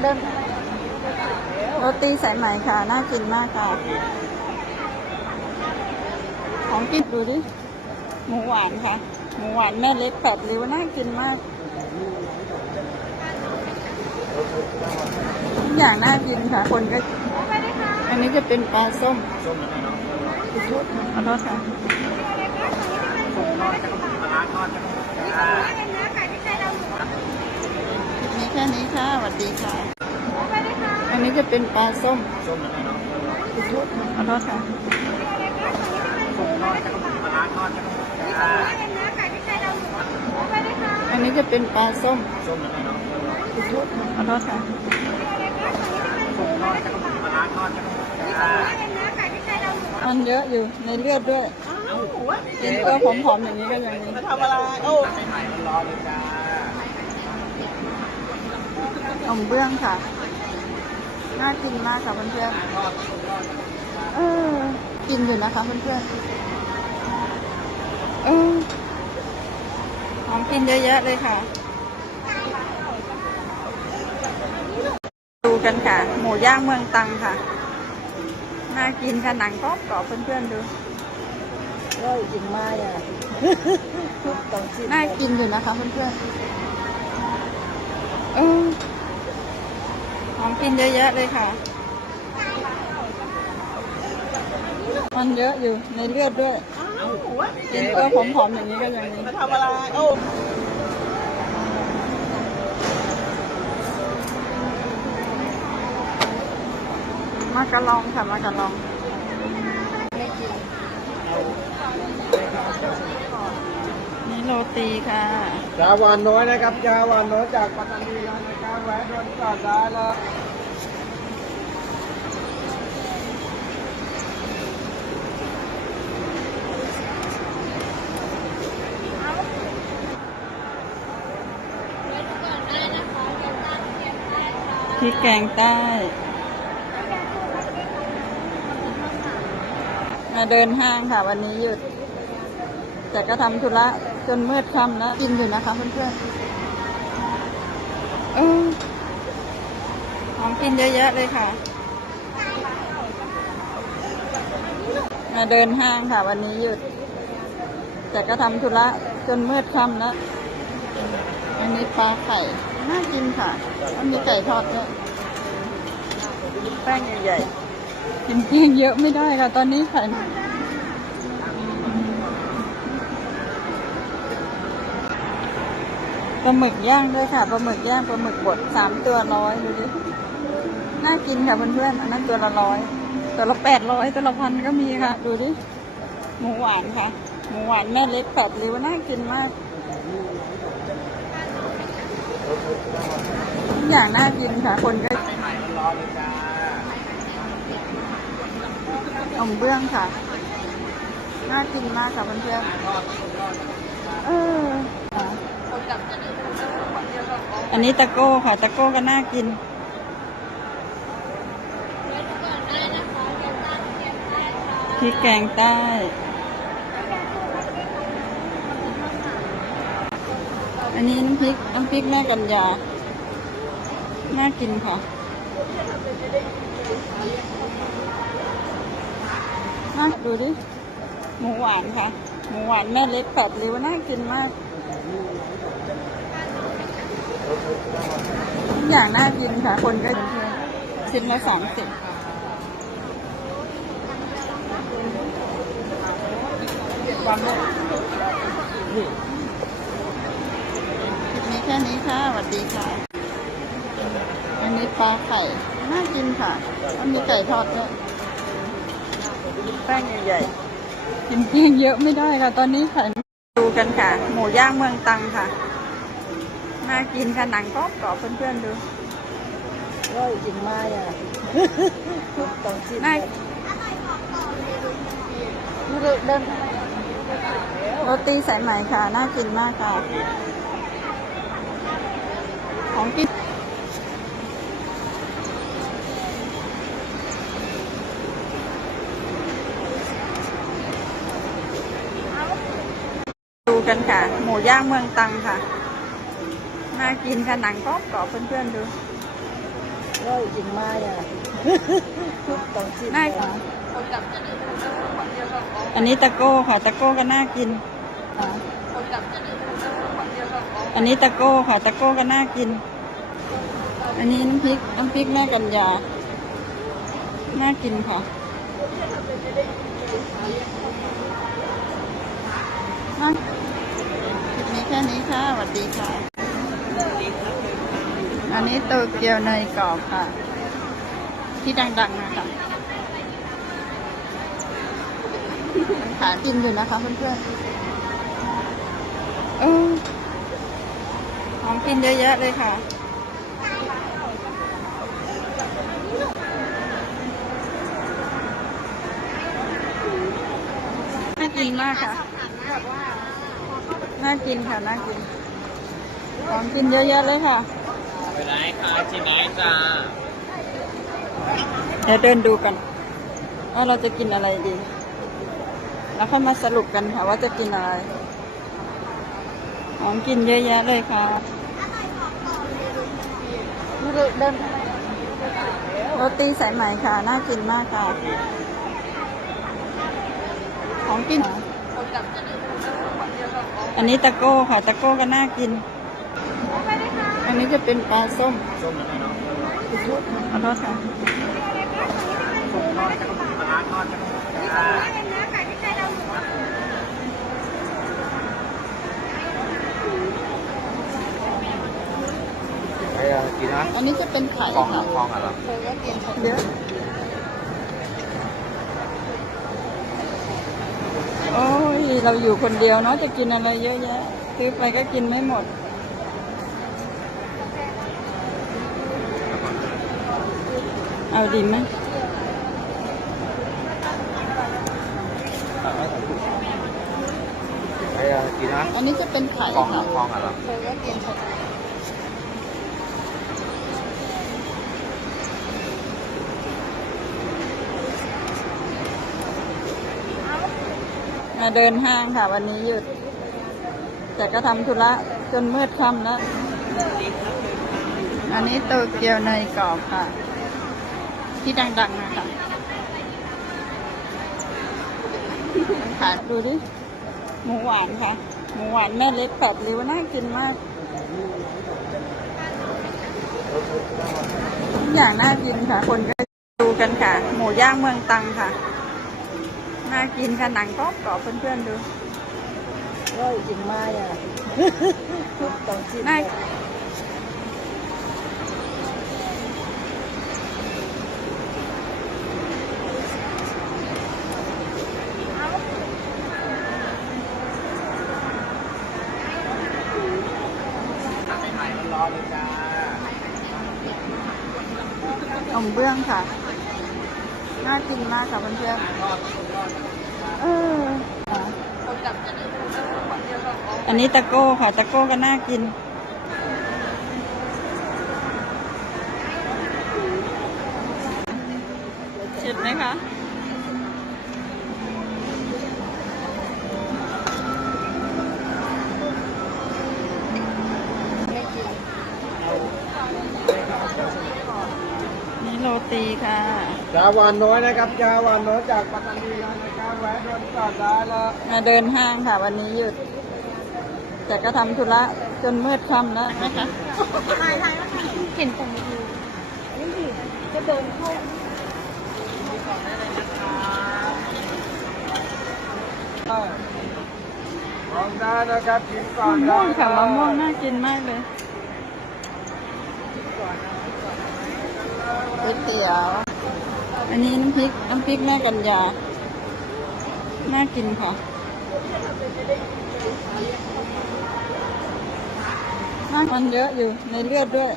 เดินโรตีสายไหมค่ะ น่ากินมากค่ะ ของกินดูดิ หมูหวานค่ะ หมูหวานแม่เล็กแปดริ้วน่ากินมาก ทุกอย่างน่ากินค่ะ คนก็ อันนี้จะเป็นปลาส้มส้มอะไรเนาะขอโทษค่ะ ปลาร้าทอดอ่า มี แค่นี้ค่ะสวัสดีค่ะ อันนี้จะเป็นปลาส้มส้มอะไรเนาะขอโทษค่ะปลาร้าทอดอ่าอันนี้จะเป็นปลาส้มส้มอะไรเนาะขอโทษค่ะปลาร้าทอดอ่ามันเยอะอยู่ในเลือดด้วยกินตัวผอมๆอย่างนี้ก็ยังมีทำอะไรโอ้ใหม่ๆร้อนๆเลยจ้า อมเบื้องค่ะ น่ากินมากค่ะเพื่อนๆเออกินอยู่นะคะเพื่อนๆเออของกินเยอะแยะเลยค่ะ ดูกันค่ะ หมูย่างเมืองตังค่ะ น่ากินค่ะหนังกรอบกรอบๆเพื่อนๆดูก็จริงมาอะต้องชิมน่ากินอยู่นะคะเพื่อนๆ เออของกินเยอะแยะเลยค่ะ มันเยอะอยู่ในเลือดด้วยกินตัวผอมๆอย่างนี้ก็ยังมีมาทำอะไรโอ้มากระลองค่ะมากระลอง นี่โร ตีค่ะ จาหวานน้อยนะครับ จาหวานน้อยจากปัตตานีแล้วนะครับแวะโดนก่อนได้เลยพริกแกงใต้มาเดินห้างค่ะวันนี้หยุด แต่ก็ทำธุระจนมืดค่ำแล้วกินอยู่นะคะเพื่อนๆเออของกินเยอะแยะเลยค่ะ มาเดินห้างค่ะ วันนี้หยุด แต่ก็ทำธุระจนมืดค่ำแล้วอันนี้ปลาไข่ น่ากินค่ะมันมีไก่ทอดด้วยแป้งใหญ่ๆกินเพียงเยอะไม่ได้ค่ะ ตอนนี้ไข่ ปลาหมึกย่างด้วยค่ะปลาหมึกย่างปลาหมึกบดสามตัวร้อยดูดิน่ากินค่ะเพื่อนๆอันนั้นตัวละร้อยตัวละแปดร้อยตัวละพันก็มีค่ะ ดูดิหมูหวานค่ะ หมูหวานแม่เล็กแปดริ้วน่ากินมากทุกอย่างน่ากินค่ะ คนก็ใหม่ๆร้อนๆเลยจ้าอมเบื้องค่ะ น่ากินมากค่ะเพื่อนๆเออ อันนี้ตะโก้ค่ะ ตะโก้ก็น่ากินพริกแกงใต้อันนี้น้ำพริกน้ำพริกแม่กัญญา น่ากินค่ะ น่าดูดิ หมูหวานค่ะ หมูหวานแม่เล็กแปดริ้วน่ากินมาก ทุกอย่างน่ากินค่ะ คนก็ชิ้นละสามสิบความเลยมีแค่นี้ค่ะสวัสดีค่ะ อันนี้ปลาไข่ น่ากินค่ะ มันมีไก่ทอดด้วย แป้งใหญ่ๆ กินเพียงเยอะไม่ได้ค่ะ ตอนนี้ไข่ดูกันค่ะ หมูย่างเมืองตังค่ะ น่ากินค่ะหนังกรอบกรอบเพื่อนๆดูก็จริงมาอะต้องชิมน่าดูดิเดินโรตีสายไหมค่ะ น่ากินมากค่ะ ของกินดูกันค่ะ หมูย่างเมืองตังค่ะ น่ากินค่ะหนังกรอบกรอบเพื่อนๆดูก็กินมาอะทุกต้องชิมน่ากินอันนี้ตะโก้ค่ะ ตะโก้ก็น่ากินอะอันนี้ตะโก้ค่ะ ตะโก้ก็น่ากิน อันนี้น้ำพริก น้ำพริกแม่กัญญา น่ากินค่ะน่าคลิปนี้แค่นี้ค่ะ สวัสดีค่ะ อันนี้โตเกียวเนยกรอบค่ะ ที่ดังๆนะคะมันขายกินอยู่นะคะเพื่อนๆเออของกินเยอะแยะเลยค่ะน่ากินมากค่ะน่ากินค่ะน่ากินของกินเยอะแยะเลยค่ะ ไปไหนคะชิไหนจ้าเดี๋ยวเดินดูกันว่าเราจะกินอะไรดี แล้วค่อยมาสรุปกันค่ะว่าจะกินอะไร ของกินเยอะแยะเลยค่ะเดินโรตีสายไหมค่ะ น่ากินมากค่ะ ของกิน อันนี้ตะโก้ค่ะ ตะโก้ก็น่ากิน นนี้จะเป็นปลาส้มส้มแล้วเนาะขอโทษค่ะปลาทอดจ้าไอ้กินนะอันนี้จะเป็นไข่ฟองค่ะฟองอะไรเยอะโอ้ยเราอยู่คนเดียวเนาะจะกินอะไรเยอะแยะซื้อไปก็กินไม่หมด เอาดีไหมไอ้กินนะอันนี้จะเป็นไข่ฟองค่ะฟองอะไรมาเดินห้างค่ะ วันนี้หยุด แต่ก็ทำธุระจนมืดค่ำแล้ว อันนี้โตเกียวเนยกรอบค่ะ ที่ดังๆนะคะขายดูดิ หมูหวานค่ะ หมูหวานแม่เล็กแปดริ้วน่ากินมากทุกอย่างน่ากินค่ะ คนก็ดูกันค่ะ หมูย่างเมืองตังค่ะ น่ากินค่ะหนังกรอบกรอบๆเพื่อนๆดูก็กินมาอะทุกต้องชิมน่า มเบื้องค่ะ น่ากินมากค่ะเพื่อนๆเอออันนี้ตะโก้ค่ะ ตะโก้ก็น่ากิน ตีค่ะยาวานน้อยนะครับยาวานน้อยจากปัตตานีนะครับแวะโดนก่อนได้แล้วมาเดินห้างค่ะ วันนี้หยุด แต่ก็ทำธุระจนมืดค่ำแล้วนะคะถ่ายถ่ายเห็นแต่ไม่ดูนี่ดิก็เดินเข้าลองได้นะครับกินก่อนได้ค่ะมะม่วงน่ากินมากเลย ก๋วยเตี๋ยว อันนี้น้ำพริก น้ำพริกแม่กัญญา น่ากินค่ะ น่ามันเยอะอยู่ในเลือดด้วย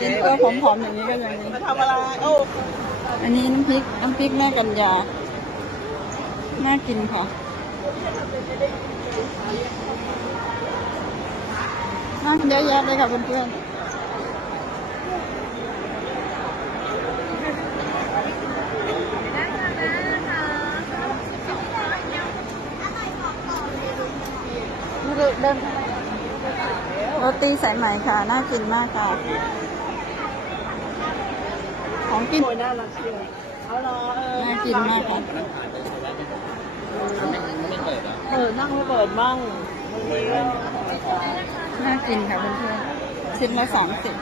กินตัวผอมๆอย่างนี้ก็ยังมีทำอะไรโอ้อันนี้น้ำพริก น้ำพริกแม่กัญญา น่ากินค่ะ น่ากินเยอะแยะเลยค่ะเพื่อนๆ เดินโรตีสายไหมค่ะ น่ากินมากค่ะ ของกินน่ารักเชียวน่ากินมากค่ะเออ นั่งไม่เปิดมั่งบางน่ากินค่ะเพื่อนๆชิ้นละสามสิบ